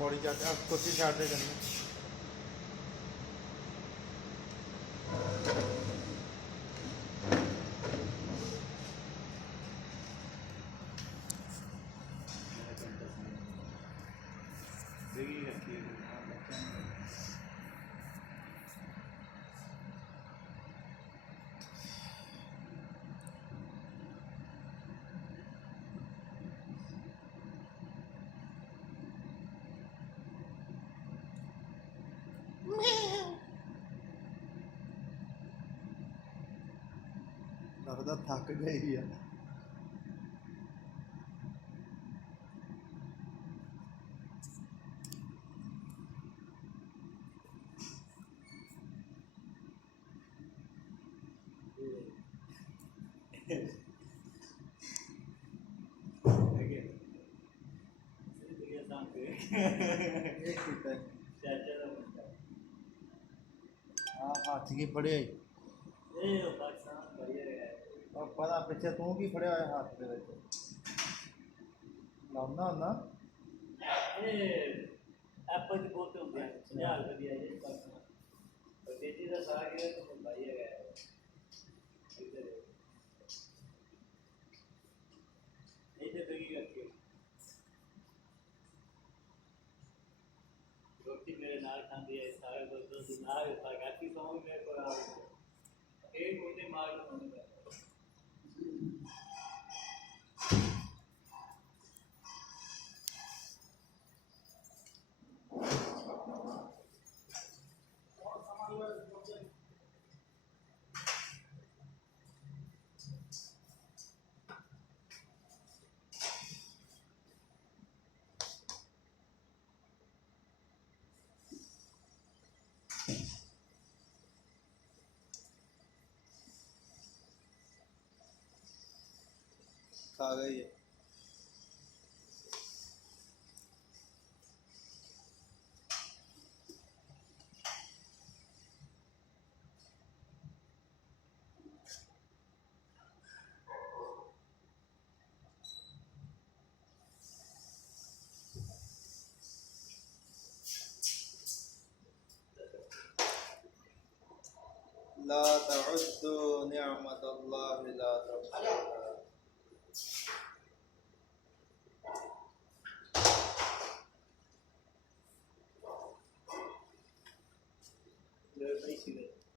पौड़ी जाके कुर्सी छाड़ दे करनी लगता थक गई है हाथ की फड़े पता पिछे तू की फड़िया होया हाथ दे विच लाउना होंदा एप्पल की बोतल होंदी है 50 रुपए दी है ये पाकिस्तान और तेजी दा सारा के तो भाई है इधर इधर दगी करके रोटी मेरे नाल खांदी है सारे दोस्तों नाल काटी सॉन्ग मेरे को एक महीने मार लो खा गई है ला तउद्दु निअमतल्लाहि ला तुहसूहा मेरे भाई सीधे